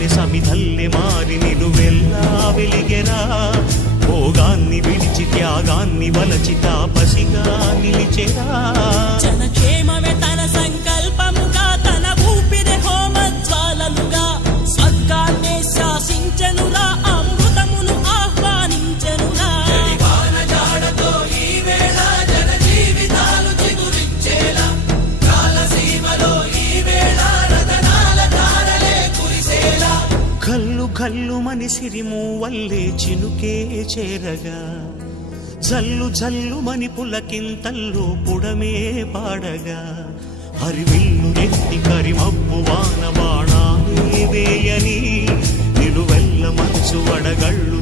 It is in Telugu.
కన్నె సమిధల్లె మారి నిలువెల్లా వెలిగెరా. భోగాన్ని విడిచి త్యాగాన్ని వలచి తాపసిగా నిలిచెరా. జనక్షేమమే తన సంకల్పముగా, తన ఊపిరి హోమజ్వాలలుగా, స్వర్గాన్నే శాసించెనురా, అమృతమును ఆహ్వానించెనురా. కల్లు కల్లు మని సిరిమూవల్లే చినుకే చేరగా, జల్లు జల్లు మని పులకింతల్లో పుడమే పాడగా, హరివిల్లు ఎత్తి కరిమబ్బు వాన బాణాలే వేయని, నిలువెల్ల మంచు వడగళ్ళు